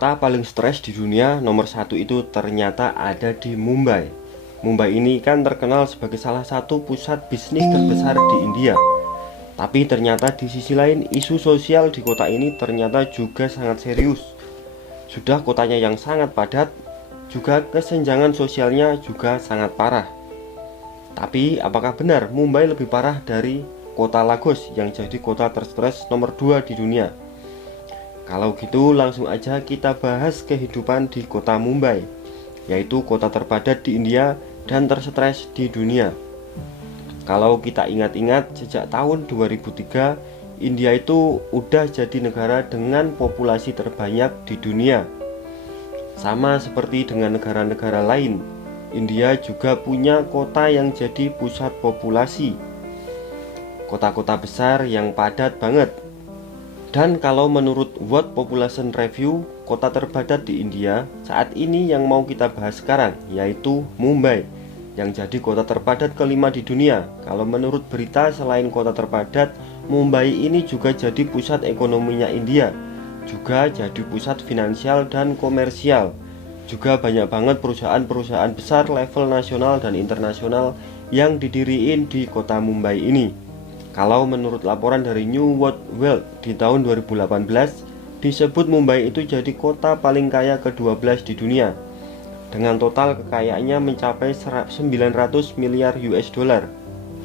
Kota paling stres di dunia nomor satu itu ternyata ada di Mumbai. Mumbai ini kan terkenal sebagai salah satu pusat bisnis terbesar di India. Tapi ternyata di sisi lain isu sosial di kota ini ternyata juga sangat serius. Sudah kotanya yang sangat padat, juga kesenjangan sosialnya juga sangat parah. Tapi apakah benar Mumbai lebih parah dari kota Lagos yang jadi kota terstres nomor 2 di dunia? Kalau gitu langsung aja kita bahas kehidupan di kota Mumbai, yaitu kota terpadat di India dan terstres di dunia. Kalau kita ingat-ingat, sejak tahun 2003 India itu udah jadi negara dengan populasi terbanyak di dunia. Sama seperti dengan negara-negara lain, India juga punya kota yang jadi pusat populasi, kota-kota besar yang padat banget. Dan kalau menurut World Population Review, kota terpadat di India saat ini yang mau kita bahas sekarang yaitu Mumbai, yang jadi kota terpadat kelima di dunia. Kalau menurut berita, selain kota terpadat, Mumbai ini juga jadi pusat ekonominya India, juga jadi pusat finansial dan komersial. Juga banyak banget perusahaan-perusahaan besar level nasional dan internasional yang didiriin di kota Mumbai ini. Kalau menurut laporan dari New World Wealth di tahun 2018, disebut Mumbai itu jadi kota paling kaya ke-12 di dunia, dengan total kekayaannya mencapai 900 miliar US dollar.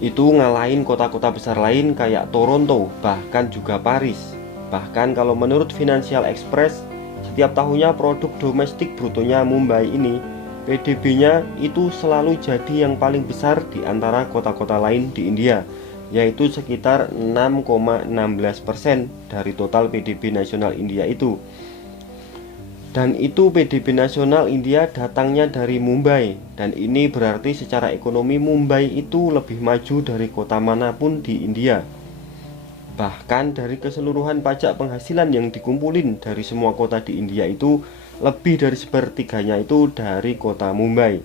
Itu ngalahin kota-kota besar lain kayak Toronto, bahkan juga Paris. Bahkan kalau menurut Financial Express, setiap tahunnya produk domestik brutonya Mumbai ini, PDB-nya itu selalu jadi yang paling besar di antara kota-kota lain di India, yaitu sekitar 6,16% dari total PDB nasional India itu. Dan itu PDB nasional India datangnya dari Mumbai. Dan ini berarti secara ekonomi Mumbai itu lebih maju dari kota manapun di India. Bahkan dari keseluruhan pajak penghasilan yang dikumpulin dari semua kota di India itu, lebih dari sepertiganya itu dari kota Mumbai.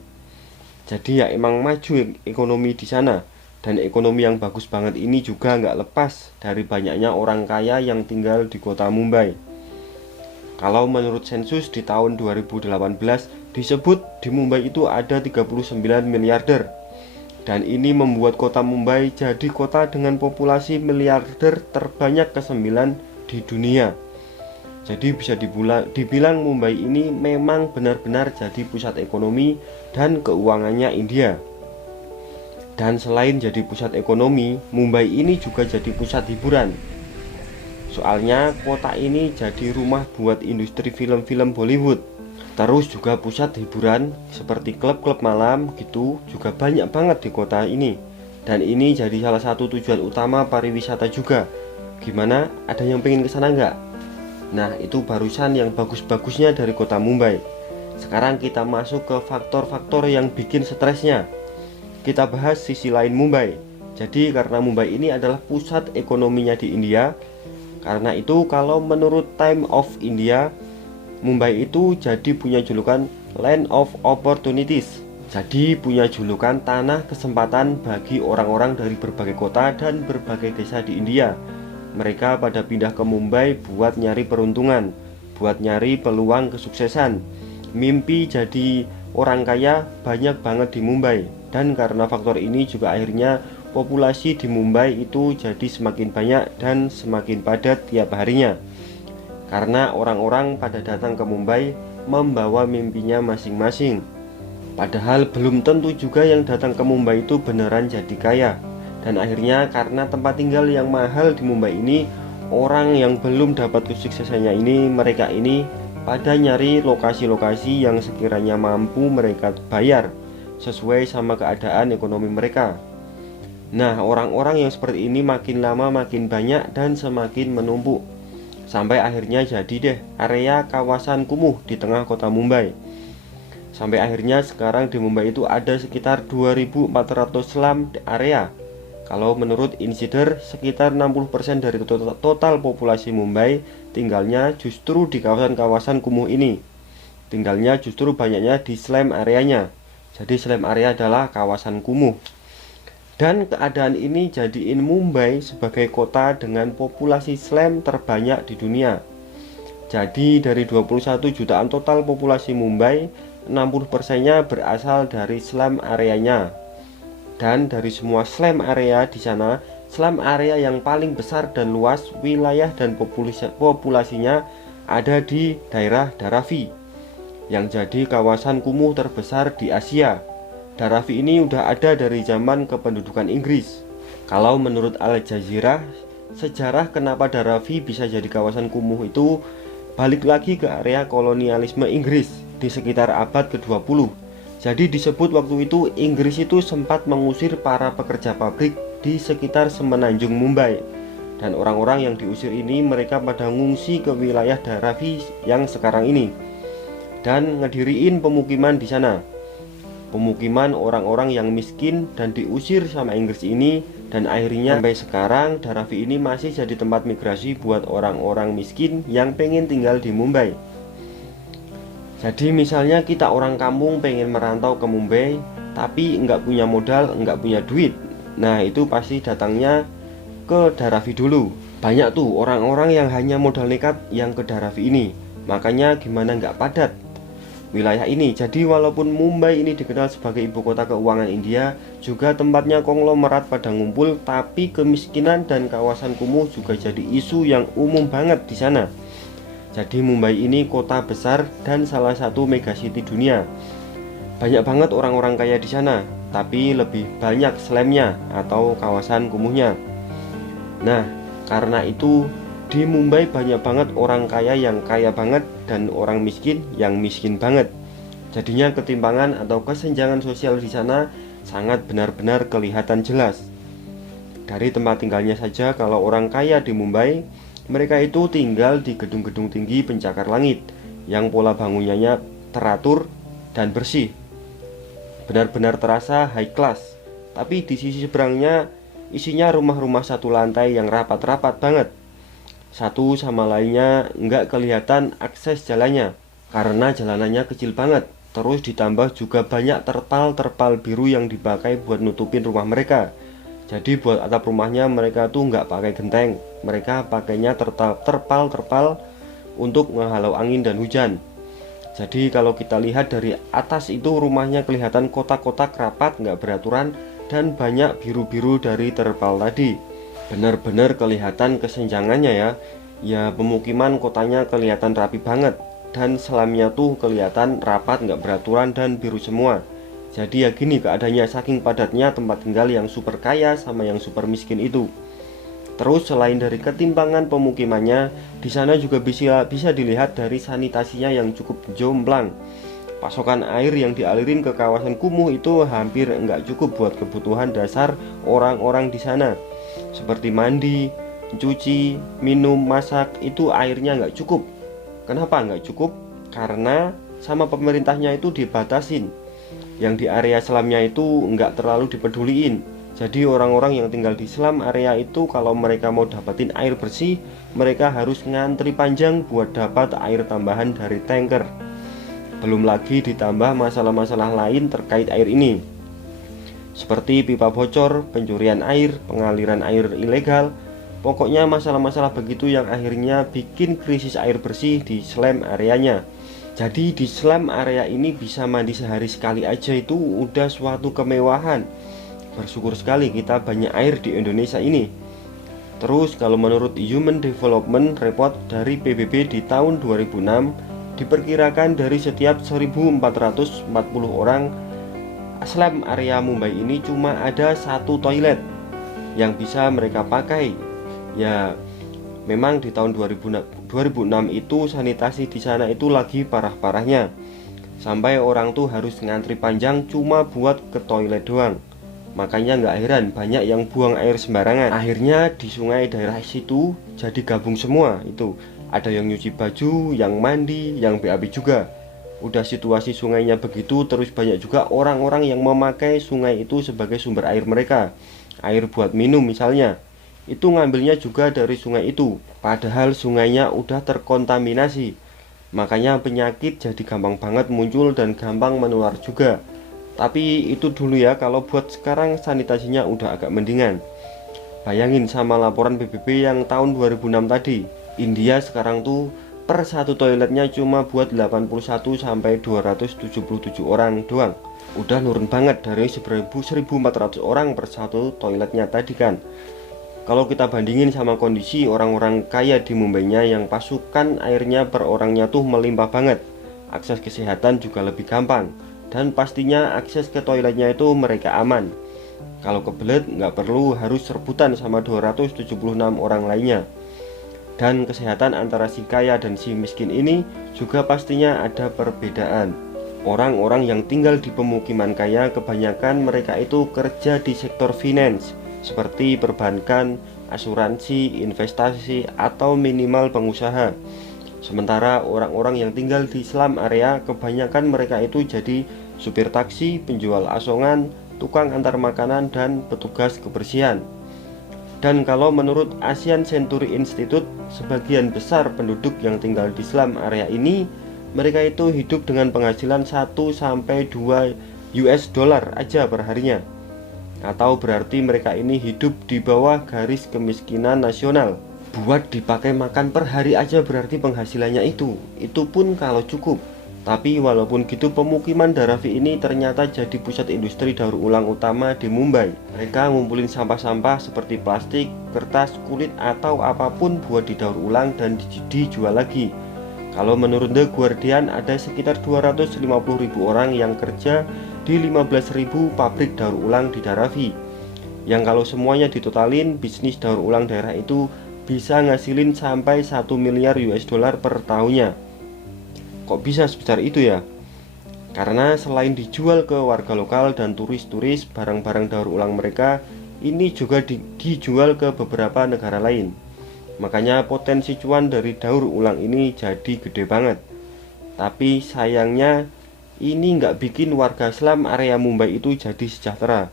Jadi ya emang maju ekonomi di sana. Dan ekonomi yang bagus banget ini juga nggak lepas dari banyaknya orang kaya yang tinggal di kota Mumbai. Kalau menurut sensus di tahun 2018 disebut di Mumbai itu ada 39 miliarder. Dan ini membuat kota Mumbai jadi kota dengan populasi miliarder terbanyak ke-9 di dunia. Jadi bisa dibilang Mumbai ini memang benar-benar jadi pusat ekonomi dan keuangannya India. Dan selain jadi pusat ekonomi, Mumbai ini juga jadi pusat hiburan. Soalnya kota ini jadi rumah buat industri film-film Bollywood. Terus juga pusat hiburan seperti klub-klub malam gitu juga banyak banget di kota ini. Dan ini jadi salah satu tujuan utama pariwisata juga. Gimana? Ada yang pengen kesana nggak? Nah, itu barusan yang bagus-bagusnya dari kota Mumbai. Sekarang kita masuk ke faktor-faktor yang bikin stresnya. Kita bahas sisi lain Mumbai. Jadi karena Mumbai ini adalah pusat ekonominya di India, karena itu kalau menurut Time of India, Mumbai itu jadi punya julukan Land of Opportunities. Jadi punya julukan tanah kesempatan bagi orang-orang dari berbagai kota dan berbagai desa di India. Mereka pada pindah ke Mumbai buat nyari peruntungan, buat nyari peluang kesuksesan. Mimpi jadi orang kaya banyak banget di Mumbai. Dan karena faktor ini juga akhirnya populasi di Mumbai itu jadi semakin banyak dan semakin padat tiap harinya. Karena orang-orang pada datang ke Mumbai membawa mimpinya masing-masing. Padahal belum tentu juga yang datang ke Mumbai itu beneran jadi kaya. Dan akhirnya karena tempat tinggal yang mahal di Mumbai ini, orang yang belum dapat kesuksesannya ini, mereka ini pada nyari lokasi-lokasi yang sekiranya mampu mereka bayar sesuai sama keadaan ekonomi mereka. Nah, orang-orang yang seperti ini makin lama makin banyak dan semakin menumpuk. Sampai akhirnya jadi deh area kawasan kumuh di tengah kota Mumbai. Sampai akhirnya sekarang di Mumbai itu ada sekitar 2.400 slum area. Kalau menurut Insider, sekitar 60% dari total populasi Mumbai tinggalnya justru di kawasan-kawasan kumuh ini. Tinggalnya justru banyaknya di slum areanya. Jadi slum area adalah kawasan kumuh. Dan keadaan ini jadiin Mumbai sebagai kota dengan populasi slum terbanyak di dunia. Jadi dari 21 jutaan total populasi Mumbai, 60%-nya berasal dari slum areanya. Dan dari semua slum area di sana, slum area yang paling besar dan luas wilayah dan populasinya ada di daerah Dharavi, yang jadi kawasan kumuh terbesar di Asia. Dharavi ini udah ada dari zaman kependudukan Inggris. Kalau menurut Al Jazeera, sejarah kenapa Dharavi bisa jadi kawasan kumuh itu balik lagi ke area kolonialisme Inggris di sekitar abad ke-20. Jadi disebut waktu itu Inggris itu sempat mengusir para pekerja pabrik di sekitar semenanjung Mumbai. Dan orang-orang yang diusir ini mereka pada ngungsi ke wilayah Dharavi yang sekarang ini dan ngediriin pemukiman di sana. Pemukiman orang-orang yang miskin dan diusir sama Inggris ini, dan akhirnya sampai sekarang Dharavi ini masih jadi tempat migrasi buat orang-orang miskin yang pengen tinggal di Mumbai. Jadi misalnya kita orang kampung pengen merantau ke Mumbai tapi nggak punya modal, nggak punya duit, nah itu pasti datangnya ke Dharavi dulu. Banyak tuh orang-orang yang hanya modal nekat yang ke Dharavi ini, makanya gimana nggak padat wilayah ini. Jadi walaupun Mumbai ini dikenal sebagai ibu kota keuangan India, juga tempatnya konglomerat pada ngumpul, tapi kemiskinan dan kawasan kumuh juga jadi isu yang umum banget di sana. Jadi Mumbai ini kota besar dan salah satu megacity dunia. Banyak banget orang-orang kaya di sana, tapi lebih banyak slumnya atau kawasan kumuhnya. Nah, karena itu di Mumbai banyak banget orang kaya yang kaya banget dan orang miskin yang miskin banget. Jadinya ketimpangan atau kesenjangan sosial di sana sangat benar-benar kelihatan jelas. Dari tempat tinggalnya saja, kalau orang kaya di Mumbai, mereka itu tinggal di gedung-gedung tinggi pencakar langit yang pola bangunannya teratur dan bersih. Benar-benar terasa high class. Tapi di sisi seberangnya isinya rumah-rumah satu lantai yang rapat-rapat banget. Satu sama lainnya nggak kelihatan akses jalannya karena jalanannya kecil banget. Terus ditambah juga banyak terpal-terpal biru yang dipakai buat nutupin rumah mereka. Jadi buat atap rumahnya mereka tuh nggak pakai genteng, mereka pakainya terpal-terpal untuk menghalau angin dan hujan. Jadi kalau kita lihat dari atas itu rumahnya kelihatan kotak-kotak rapat nggak beraturan dan banyak biru-biru dari terpal tadi. Benar-benar kelihatan kesenjangannya ya. Ya pemukiman kotanya kelihatan rapi banget, dan slumnya tuh kelihatan rapat nggak beraturan dan biru semua. Jadi ya gini keadaannya, saking padatnya tempat tinggal yang super kaya sama yang super miskin itu. Terus selain dari ketimpangan pemukimannya, di sana juga bisa dilihat dari sanitasinya yang cukup jomplang. Pasokan air yang dialirin ke kawasan kumuh itu hampir nggak cukup buat kebutuhan dasar orang-orang di sana. Seperti mandi, cuci, minum, masak, itu airnya nggak cukup. Kenapa nggak cukup? Karena sama pemerintahnya itu dibatasin. Yang di area slumnya itu nggak terlalu dipeduliin. Jadi orang-orang yang tinggal di slum area itu kalau mereka mau dapetin air bersih, mereka harus ngantri panjang buat dapat air tambahan dari tanker. Belum lagi ditambah masalah-masalah lain terkait air ini, seperti pipa bocor, pencurian air, pengaliran air ilegal. Pokoknya masalah-masalah begitu yang akhirnya bikin krisis air bersih di slum areanya. Jadi di slum area ini bisa mandi sehari sekali aja itu udah suatu kemewahan. Bersyukur sekali kita banyak air di Indonesia ini. Terus kalau menurut Human Development Report dari PBB di tahun 2006, diperkirakan dari setiap 1440 orang slum area Mumbai ini cuma ada satu toilet yang bisa mereka pakai. Ya memang di tahun 2006 itu sanitasi di sana itu lagi parah-parahnya, sampai orang tuh harus ngantri panjang cuma buat ke toilet doang. Makanya nggak heran banyak yang buang air sembarangan. Akhirnya di sungai daerah situ jadi gabung semua itu. Ada yang nyuci baju, yang mandi, yang BAB juga. Udah situasi sungainya begitu, terus banyak juga orang-orang yang memakai sungai itu sebagai sumber air mereka. Air buat minum misalnya, itu ngambilnya juga dari sungai itu. Padahal sungainya udah terkontaminasi. Makanya penyakit jadi gampang banget muncul dan gampang menular juga. Tapi itu dulu ya, kalau buat sekarang sanitasinya udah agak mendingan. Bayangin sama laporan PBB yang tahun 2006 tadi, India sekarang tuh per satu toiletnya cuma buat 81 sampai 277 orang doang. Udah nurun banget dari 1.400 orang per satu toiletnya tadi kan. Kalau kita bandingin sama kondisi orang-orang kaya di Mumbai-nya yang pasukan airnya per orangnya tuh melimpah banget, akses kesehatan juga lebih gampang, dan pastinya akses ke toiletnya itu mereka aman. Kalau kebelet nggak perlu harus rebutan sama 276 orang lainnya. Dan kesehatan antara si kaya dan si miskin ini juga pastinya ada perbedaan. Orang-orang yang tinggal di pemukiman kaya kebanyakan mereka itu kerja di sektor finance seperti perbankan, asuransi, investasi, atau minimal pengusaha. Sementara orang-orang yang tinggal di slum area kebanyakan mereka itu jadi supir taksi, penjual asongan, tukang antar makanan, dan petugas kebersihan. Dan kalau menurut Asian Century Institute, sebagian besar penduduk yang tinggal di slum area ini mereka itu hidup dengan penghasilan 1-2 US dollar aja per harinya. Atau berarti mereka ini hidup di bawah garis kemiskinan nasional. Buat dipakai makan per hari aja berarti penghasilannya itu pun kalau cukup. Tapi walaupun gitu, pemukiman Dharavi ini ternyata jadi pusat industri daur ulang utama di Mumbai. Mereka ngumpulin sampah-sampah seperti plastik, kertas, kulit, atau apapun buat didaur ulang dan dijual lagi. Kalau menurut The Guardian, ada sekitar 250.000 orang yang kerja di 15.000 pabrik daur ulang di Dharavi. Yang kalau semuanya ditotalin, bisnis daur ulang daerah itu bisa ngasilin sampai 1 miliar US dollar per tahunnya. Kok bisa sebesar itu ya? Karena selain dijual ke warga lokal dan turis-turis, barang-barang daur ulang mereka ini juga dijual ke beberapa negara lain. Makanya potensi cuan dari daur ulang ini jadi gede banget. Tapi sayangnya ini nggak bikin warga slum area Mumbai itu jadi sejahtera.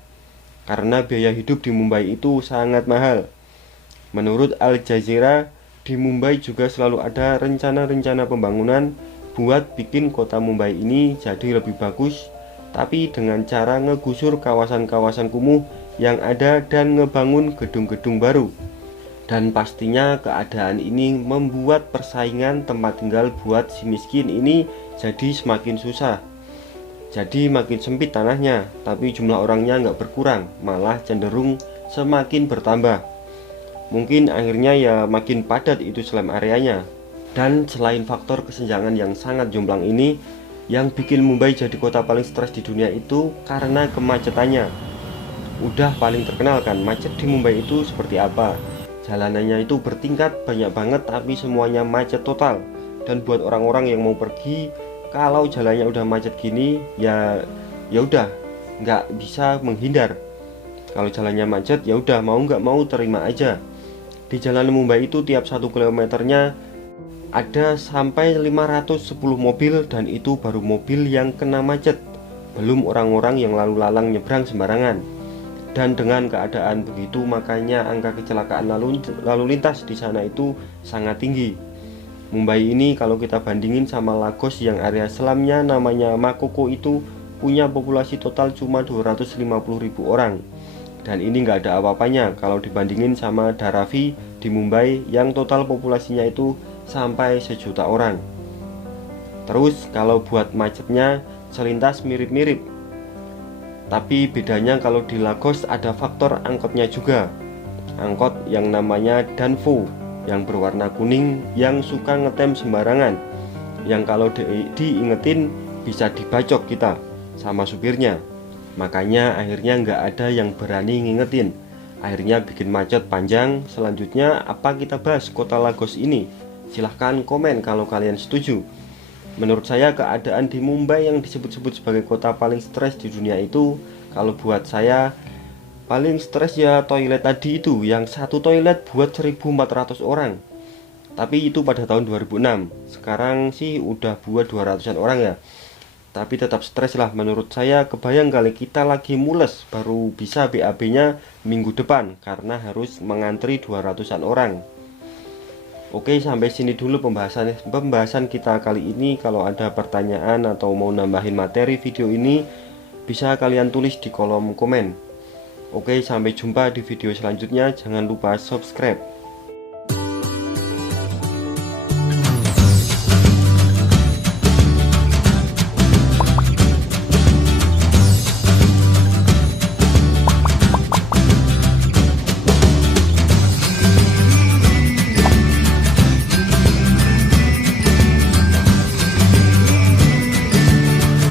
Karena biaya hidup di Mumbai itu sangat mahal. Menurut Al Jazeera, di Mumbai juga selalu ada rencana-rencana pembangunan buat bikin kota Mumbai ini jadi lebih bagus, tapi dengan cara ngegusur kawasan-kawasan kumuh yang ada dan ngebangun gedung-gedung baru. Dan pastinya keadaan ini membuat persaingan tempat tinggal buat si miskin ini jadi semakin susah. Jadi makin sempit tanahnya, tapi jumlah orangnya nggak berkurang, malah cenderung semakin bertambah. Mungkin akhirnya ya makin padat itu slum areanya. Dan selain faktor kesenjangan yang sangat jomplang ini, yang bikin Mumbai jadi kota paling stres di dunia itu karena kemacetannya. Udah paling terkenal kan macet di Mumbai itu seperti apa. Jalanannya itu bertingkat banyak banget, tapi semuanya macet total. Dan buat orang-orang yang mau pergi, kalau jalannya udah macet gini, ya udah nggak bisa menghindar. Kalau jalannya macet, ya udah mau nggak mau terima aja. Di jalan Mumbai itu tiap 1 kilometernya ada sampai 510 mobil, dan itu baru mobil yang kena macet, belum orang-orang yang lalu lalang nyebrang sembarangan. Dan dengan keadaan begitu, makanya angka kecelakaan lalu lintas di sana itu sangat tinggi. Mumbai ini kalau kita bandingin sama Lagos yang area slumnya namanya Makoko itu punya populasi total cuma 250.000 orang. Dan ini nggak ada apa-apanya kalau dibandingin sama Dharavi di Mumbai yang total populasinya itu sampai 1 juta orang. Terus kalau buat macetnya selintas mirip-mirip. Tapi bedanya kalau di Lagos ada faktor angkotnya juga. Angkot yang namanya Danfo yang berwarna kuning yang suka ngetem sembarangan. Yang kalau diingetin bisa dibacok kita sama supirnya. Makanya akhirnya nggak ada yang berani ngingetin. Akhirnya bikin macet panjang. Selanjutnya apa kita bahas kota Lagos ini? Silahkan komen kalau kalian setuju. Menurut saya keadaan di Mumbai yang disebut-sebut sebagai kota paling stres di dunia itu, kalau buat saya paling stres ya toilet tadi itu, yang satu toilet buat 1.400 orang. Tapi itu pada tahun 2006. Sekarang sih udah buat 200-an orang ya. Tapi tetap stres lah menurut saya. Kebayang kali kita lagi mules baru bisa BAB-nya minggu depan karena harus mengantri 200-an orang. Oke, sampai sini dulu pembahasan kita kali ini. Kalau ada pertanyaan atau mau nambahin materi video ini, bisa kalian tulis di kolom komen. Oke, sampai jumpa di video selanjutnya. Jangan lupa subscribe.